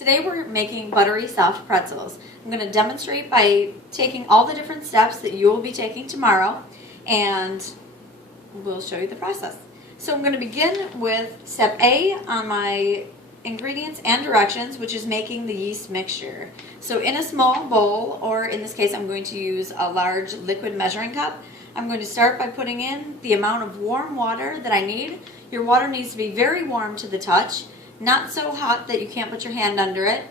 Today we're making buttery soft pretzels. I'm going to demonstrate by taking all the different steps that you will be taking tomorrow, and we'll show you the process. So I'm going to begin with step A on my ingredients and directions, which is making the yeast mixture. So in a small bowl, or in this case I'm going to use a large liquid measuring cup, I'm going to start by putting in the amount of warm water that I need. Your water needs to be very warm to the touch, not so hot that you can't put your hand under it,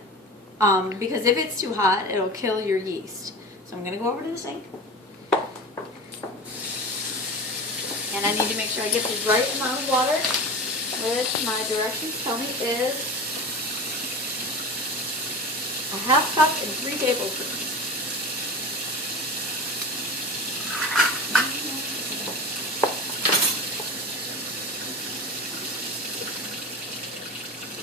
because if it's too hot, it'll kill your yeast. So I'm going to go over to the sink. And I need to make sure I get the right amount of water, which my directions tell me is a half cup and 3 tablespoons.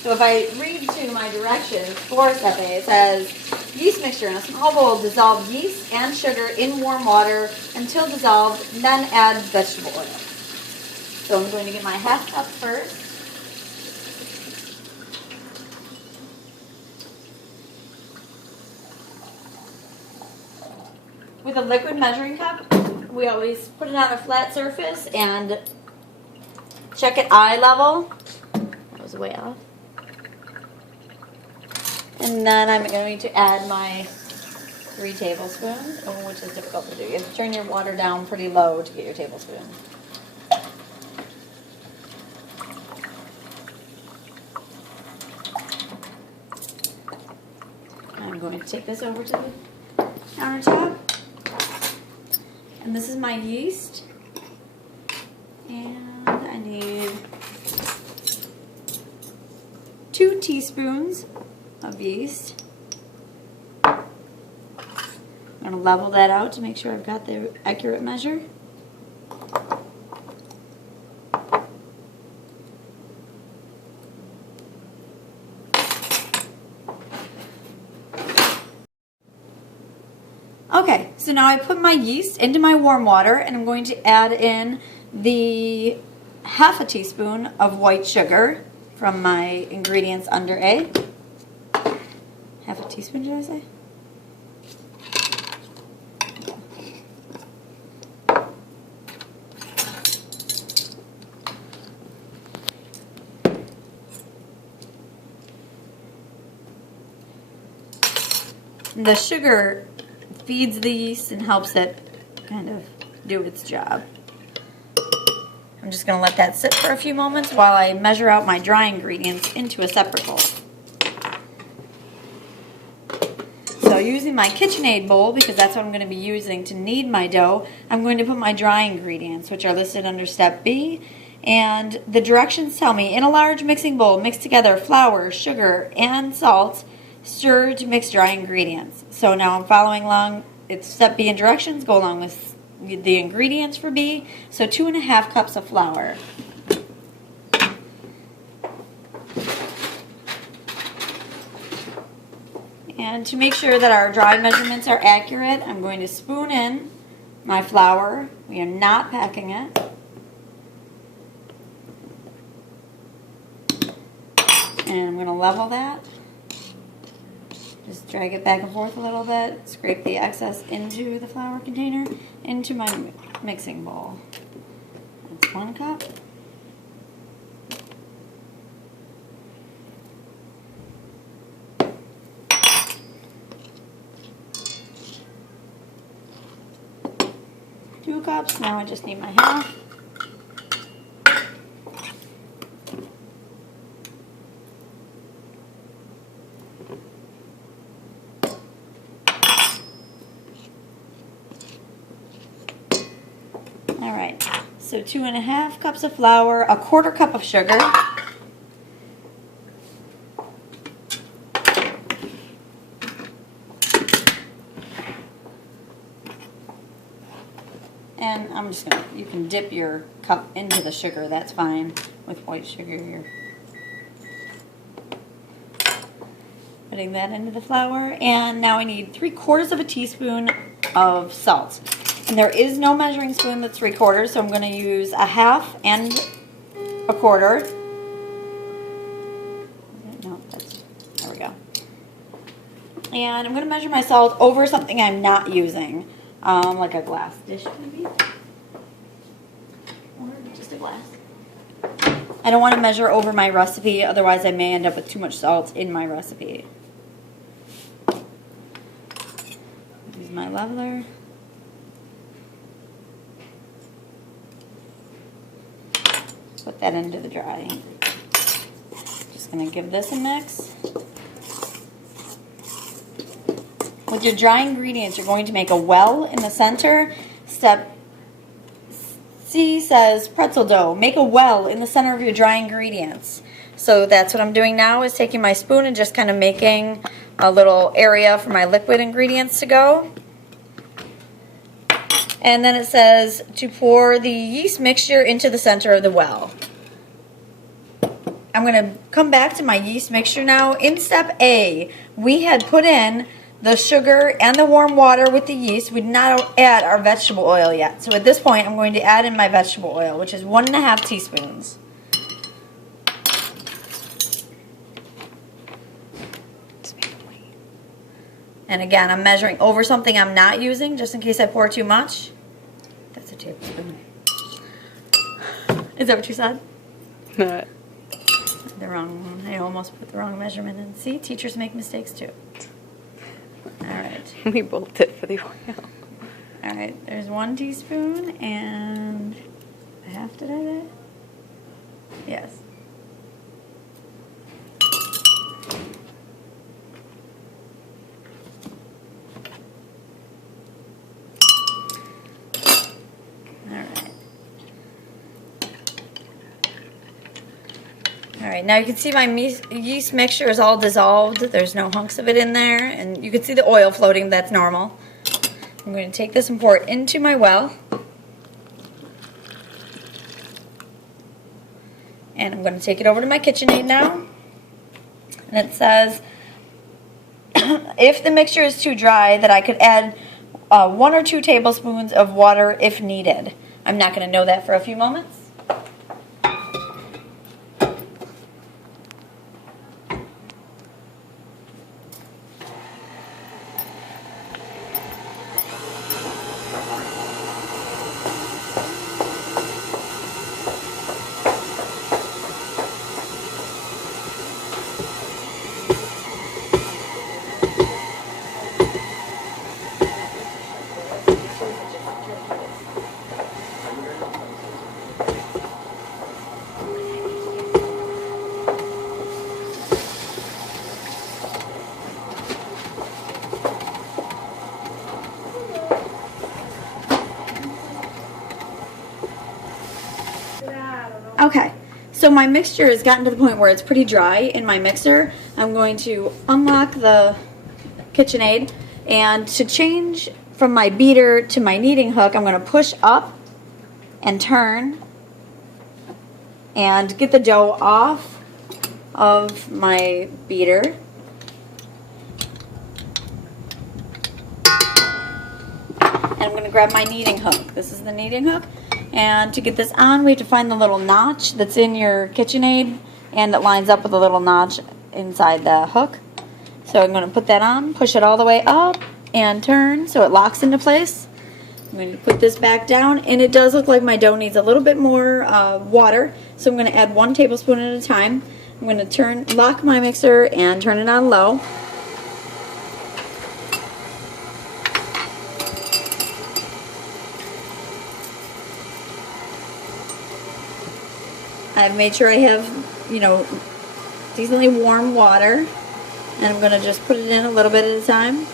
So if I read to my directions for step A, it says, yeast mixture in a small bowl, dissolve yeast and sugar in warm water until dissolved, then add vegetable oil. So I'm going to get my half cup first. With a liquid measuring cup, we always put it on a flat surface and check at eye level. That was way off. And then I'm going to add my 3 tablespoons, which is difficult to do. You have to turn your water down pretty low to get your tablespoon. I'm going to take this over to the countertop. And this is my yeast. And I need 2 teaspoons of yeast. I'm going to level that out to make sure I've got the accurate measure. Okay, so now I put my yeast into my warm water, and I'm going to add in the half a teaspoon of white sugar from my ingredients under A. Half a teaspoon, did I say? The sugar feeds the yeast and helps it kind of do its job. I'm just going to let that sit for a few moments while I measure out my dry ingredients into a separate bowl. So using my KitchenAid bowl, because that's what I'm going to be using to knead my dough, I'm going to put my dry ingredients, which are listed under step B. And the directions tell me, in a large mixing bowl, mix together flour, sugar, and salt. Stir to mix dry ingredients. So now I'm following along. It's step B in directions. Go along with the ingredients for B. So 2½ cups of flour. And to make sure that our dry measurements are accurate, I'm going to spoon in my flour. We are not packing it. And I'm going to level that. Just drag it back and forth a little bit. Scrape the excess into the flour container, into my mixing bowl. That's 1 cup. Two cups. Now I just need my half. Alright, so 2½ cups of flour, 1/4 cup of sugar. And I'm just going to, you can dip your cup into the sugar, that's fine. With white sugar, you're putting that into the flour. And now I need 3/4 of a teaspoon of salt. And there is no measuring spoon that's 3/4, so I'm going to use a half and a quarter. No, there we go. And I'm going to measure my salt over something I'm not using, like a glass dish maybe, or just a glass. I don't want to measure over my recipe, otherwise I may end up with too much salt in my recipe. Use my leveler. Put that into the dry. Just going to give this a mix. With your dry ingredients, you're going to make a well in the center. Step C says pretzel dough. Make a well in the center of your dry ingredients. So that's what I'm doing now, is taking my spoon and just kind of making a little area for my liquid ingredients to go. And then it says to pour the yeast mixture into the center of the well. I'm going to come back to my yeast mixture now. In step A, we had put in the sugar and the warm water with the yeast. We did not add our vegetable oil yet. So at this point, I'm going to add in my vegetable oil, which is 1.5 teaspoons. And again, I'm measuring over something I'm not using, just in case I pour too much. That's a tablespoon. Is that what you said? No. The wrong one. I almost put the wrong measurement in. See, teachers make mistakes too. All right. We both did for the oil. All right. There's 1 teaspoon and a half. Did I say? Yes. All right, now you can see my yeast mixture is all dissolved. There's no hunks of it in there, and you can see the oil floating. That's normal. I'm going to take this and pour it into my well. And I'm going to take it over to my KitchenAid now. And it says, if the mixture is too dry, that I could add 1 or 2 tablespoons of water if needed. I'm not going to know that for a few moments. Okay, so my mixture has gotten to the point where it's pretty dry in my mixer. I'm going to unlock the KitchenAid, and to change from my beater to my kneading hook, I'm going to push up and turn and get the dough off of my beater. And I'm going to grab my kneading hook. This is the kneading hook. And to get this on, we have to find the little notch that's in your KitchenAid, and it lines up with a little notch inside the hook. So I'm going to put that on, push it all the way up, and turn so it locks into place. I'm going to put this back down, and it does look like my dough needs a little bit more water, so I'm going to add 1 tablespoon at a time. I'm going to lock my mixer and turn it on low. I've made sure I have, decently warm water, and I'm going to just put it in a little bit at a time.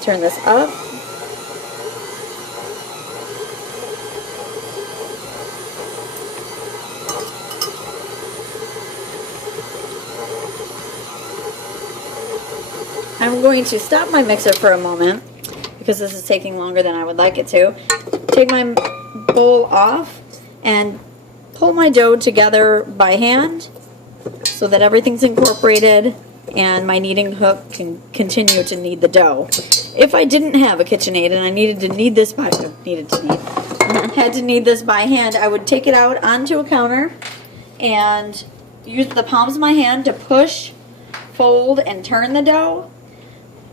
Turn this up. I'm going to stop my mixer for a moment because this is taking longer than I would like it to. Take my bowl off and pull my dough together by hand so that everything's incorporated and my kneading hook can continue to knead the dough. If I didn't have a KitchenAid and I needed to knead this by hand, I would take it out onto a counter and use the palms of my hand to push, fold, and turn the dough.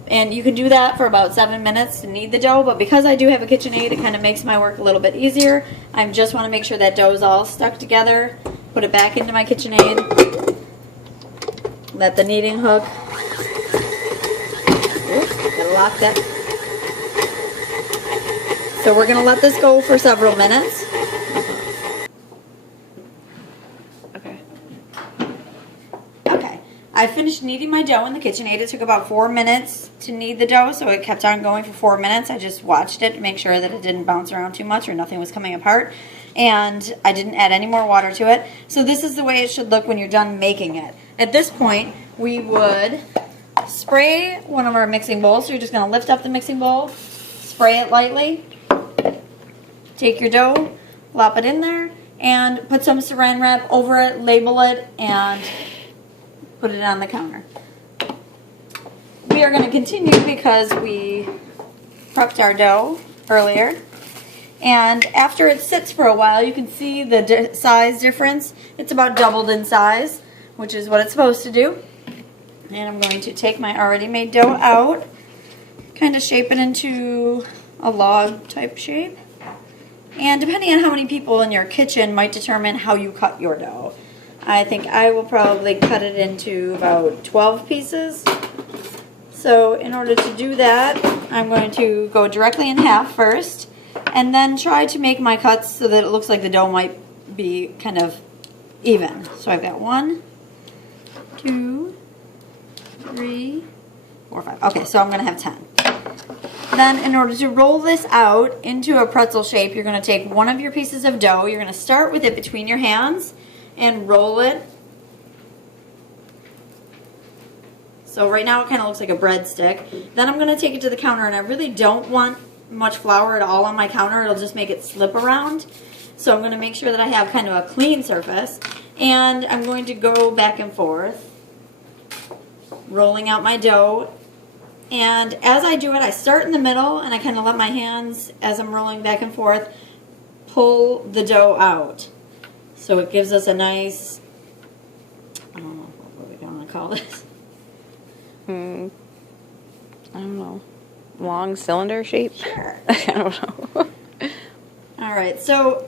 And you can do that for about 7 minutes to knead the dough, but because I do have a KitchenAid, it kind of makes my work a little bit easier. I just want to make sure that dough is all stuck together. Put it back into my KitchenAid. Let the kneading hook. Oops, gotta lock that. So we're gonna let this go for several minutes. Okay, I finished kneading my dough in the KitchenAid. It took about 4 minutes to knead the dough, so it kept on going for 4 minutes. I just watched it to make sure that it didn't bounce around too much or nothing was coming apart. And I didn't add any more water to it. So this is the way it should look when you're done making it. At this point, we would spray one of our mixing bowls. So you're just going to lift up the mixing bowl, spray it lightly, take your dough, plop it in there, and put some saran wrap over it, label it, and put it on the counter. We are going to continue because we prepped our dough earlier. And after it sits for a while, you can see the size difference. It's about doubled in size, which is what it's supposed to do. And I'm going to take my already made dough out, kind of shape it into a log type shape. And depending on how many people in your kitchen might determine how you cut your dough. I think I will probably cut it into about 12 pieces. So in order to do that, I'm going to go directly in half first, and then try to make my cuts so that it looks like the dough might be kind of even. So I've got 1, 2, 3, 4, 5. Okay, so I'm going to have 10. Then in order to roll this out into a pretzel shape, you're going to take one of your pieces of dough. You're going to start with it between your hands and roll it. So right now it kind of looks like a breadstick. Then I'm going to take it to the counter, and I really don't want much flour at all on my counter. It'll just make it slip around. So I'm going to make sure that I have kind of a clean surface. And I'm going to go back and forth, rolling out my dough. And as I do it, I start in the middle, and I kind of let my hands, as I'm rolling back and forth, pull the dough out. So it gives us a nice, I don't know, what are we going to call this? I don't know. Long cylinder shape? Sure. I don't know. All right, so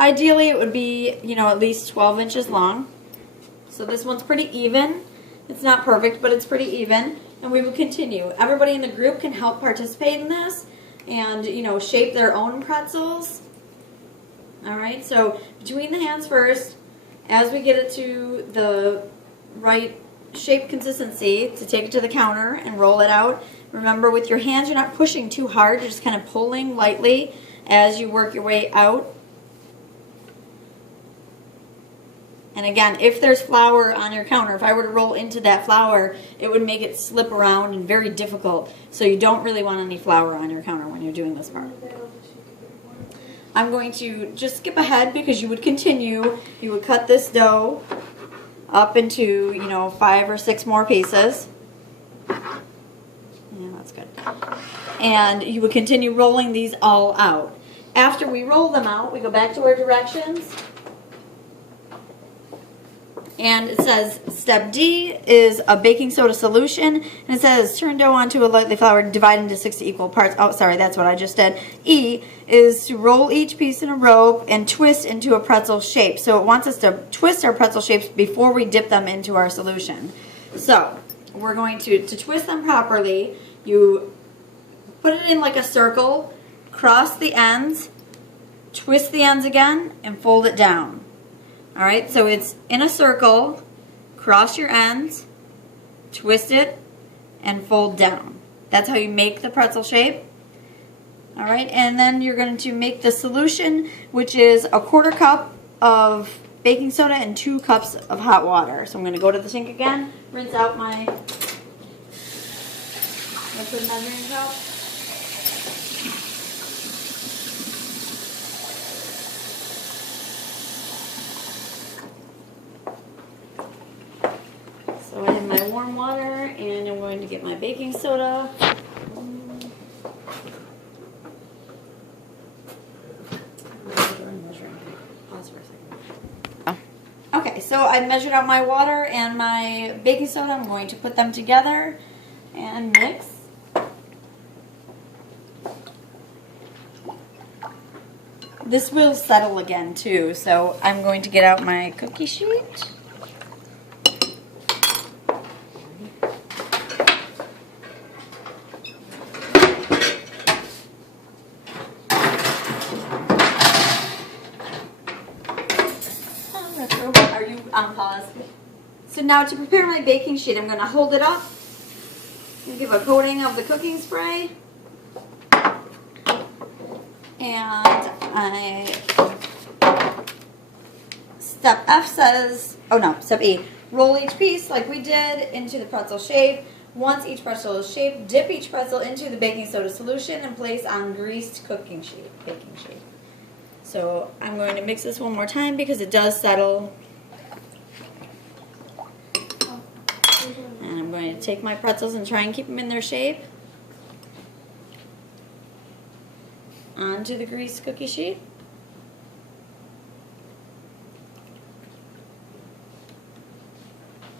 ideally it would be, you know, at least 12 inches long. So this one's pretty even. It's not perfect, but it's pretty even. And we will continue. Everybody in the group can help participate in this and, you know, shape their own pretzels. All right, so between the hands first, as we get it to the right shape consistency, to take it to the counter and roll it out. Remember, with your hands, you're not pushing too hard. You're just kind of pulling lightly as you work your way out. And again, if there's flour on your counter, if I were to roll into that flour, it would make it slip around and very difficult. So you don't really want any flour on your counter when you're doing this part. I'm going to just skip ahead because you would continue. You would cut this dough up into, you know, 5 or 6 more pieces. Yeah, that's good. And you would continue rolling these all out. After we roll them out, we go back to our directions. And it says step D is a baking soda solution. And it says turn dough onto a lightly floured, divide into 6 equal parts. Oh, sorry, that's what I just did. E is to roll each piece in a rope and twist into a pretzel shape. So it wants us to twist our pretzel shapes before we dip them into our solution. So we're going to twist them properly. You put it in like a circle, cross the ends, twist the ends again, and fold it down. All right, so it's in a circle, cross your ends, twist it, and fold down. That's how you make the pretzel shape. All right, and then you're going to make the solution, which is a 1/4 cup of baking soda and 2 cups of hot water. So I'm going to go to the sink again, rinse out my liquid measuring cup. So I have my warm water, and I'm going to get my baking soda. Pause for a second. Oh. Okay, so I measured out my water and my baking soda. I'm going to put them together and mix. This will settle again too, so I'm going to get out my cookie sheet. Are you on pause? So now to prepare my baking sheet, I'm going to hold it up and give a coating of the cooking spray. And step F says, oh no, step E, roll each piece like we did into the pretzel shape. Once each pretzel is shaped, dip each pretzel into the baking soda solution and place on greased baking sheet. So I'm going to mix this one more time because it does settle. And I'm going to take my pretzels and try and keep them in their shape. Onto the greased cookie sheet.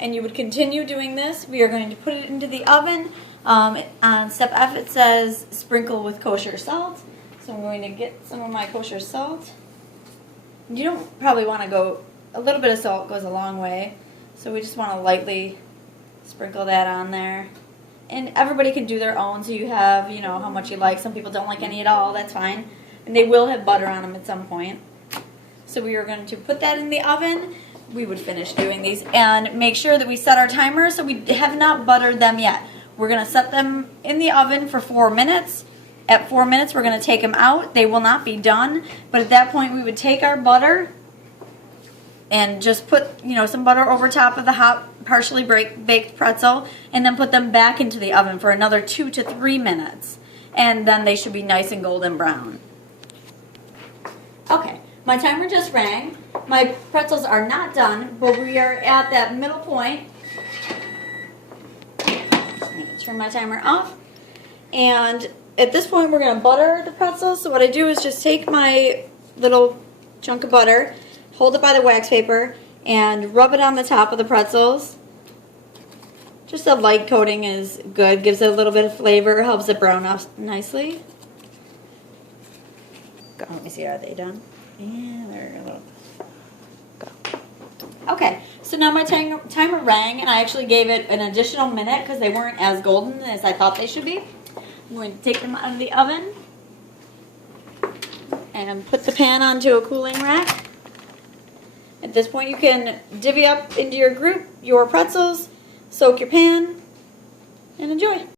And you would continue doing this. We are going to put it into the oven. On step F it says sprinkle with kosher salt. So I'm going to get some of my kosher salt. You don't probably want to go, a little bit of salt goes a long way. So we just want to lightly sprinkle that on there. And everybody can do their own, so you have, you know, how much you like. Some people don't like any at all, that's fine. And they will have butter on them at some point. So we are going to put that in the oven. We would finish doing these and make sure that we set our timer, so we have not buttered them yet. We're going to set them in the oven for 4 minutes. At 4 minutes, we're going to take them out. They will not be done, but at that point, we would take our butter and just put, you know, some butter over top of the hot, partially baked pretzel, and then put them back into the oven for another 2 to 3 minutes. And then they should be nice and golden brown. Okay, my timer just rang. My pretzels are not done, but we are at that middle point. I'm going to turn my timer off. And at this point, we're going to butter the pretzels. So what I do is just take my little chunk of butter, hold it by the wax paper, and rub it on the top of the pretzels. Just a light coating is good. Gives it a little bit of flavor. Helps it brown up nicely. Go. Let me see. Are they done? Yeah, they're a little. Go. Okay. So now my timer rang, and I actually gave it an additional minute because they weren't as golden as I thought they should be. I'm going to take them out of the oven and put the pan onto a cooling rack. At this point, you can divvy up into your group your pretzels, soak your pan, and enjoy.